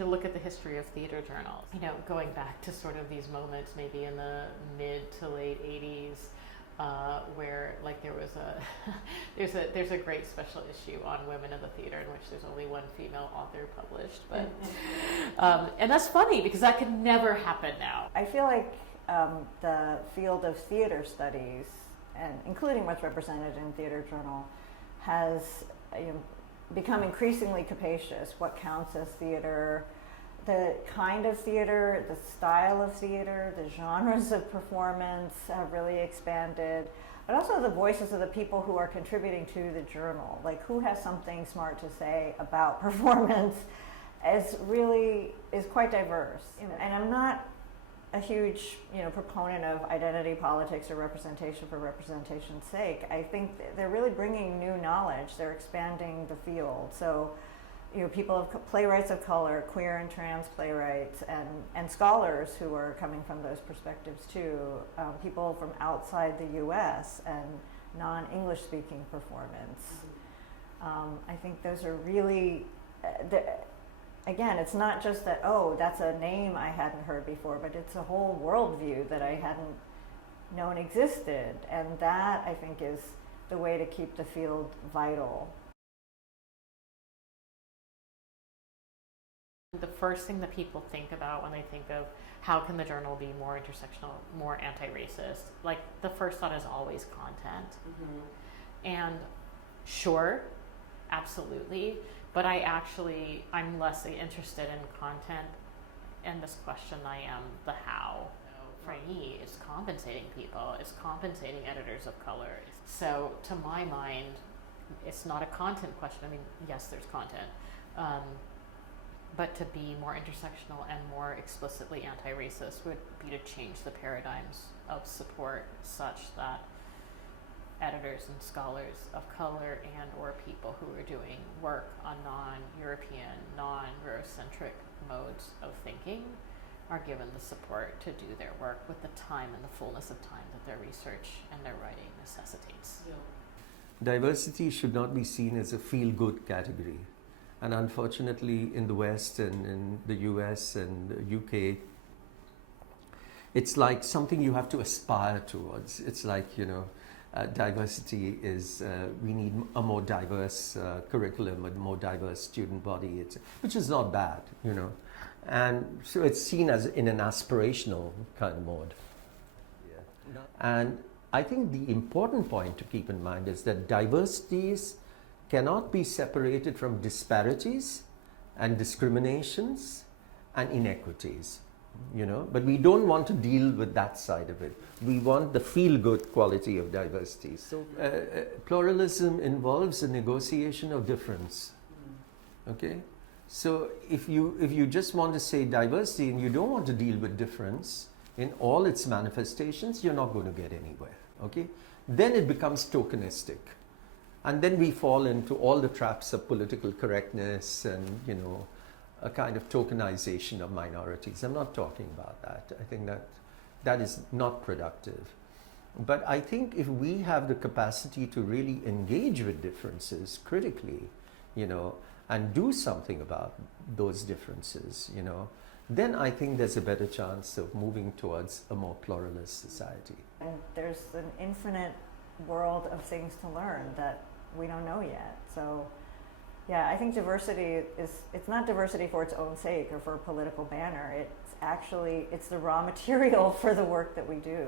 to look at the history of theater journals. You know, going back to sort of these moments, maybe in the mid to late '80s, where like there was a there's a great special issue on women in the theater in which there's only one female author published, but and that's funny because that could never happen now. I feel like the field of theater studies, and including what's represented in Theater Journal, has become increasingly capacious. What counts as theater, the kind of theater, the style of theater, the genres of performance have really expanded, but also the voices of the people who are contributing to the journal, like who has something smart to say about performance, is quite diverse. And I'm not a huge proponent of identity politics or representation for representation's sake. I think they're really bringing new knowledge. They're expanding the field. So people of playwrights of color, queer and trans playwrights, and scholars who are coming from those perspectives too, people from outside the US and non-English speaking performance. I think those are really, again, it's not just that, oh, that's a name I hadn't heard before, but it's a whole worldview that I hadn't known existed. And that, I think, is the way to keep the field vital. The first thing that people think about when they think of how can the journal be more intersectional, more anti-racist, like the first thought is always content. And sure, absolutely, but I'm less interested in content in this question than I am the how. For me, it's compensating people, it's compensating editors of color. So to my mind, it's not a content question. I mean, yes, there's content. But to be more intersectional and more explicitly anti-racist would be to change the paradigms of support such that editors and scholars of color and or people who are doing work on non-European, non-Eurocentric modes of thinking are given the support to do their work with the time and the fullness of time that their research and their writing necessitates. Diversity should not be seen as a feel-good category. And unfortunately, in the West and in the US and the UK, it's like something you have to aspire towards. It's like, diversity is, we need a more diverse curriculum, a more diverse student body, which is not bad, And so it's seen as in an aspirational kind of mode. And I think the important point to keep in mind is that diversities cannot be separated from disparities and discriminations and inequities, but we don't want to deal with that side of it. We want the feel-good quality of diversity. So pluralism involves a negotiation of difference, okay? So if you just want to say diversity and you don't want to deal with difference in all its manifestations, you're not going to get anywhere, okay? Then it becomes tokenistic. And then we fall into all the traps of political correctness and, a kind of tokenization of minorities. I'm not talking about that. I think that is not productive. But I think if we have the capacity to really engage with differences critically, and do something about those differences, then I think there's a better chance of moving towards a more pluralist society. And there's an infinite world of things to learn that we don't know yet. So yeah, I think diversity it's not diversity for its own sake or for a political banner. It's the raw material for the work that we do.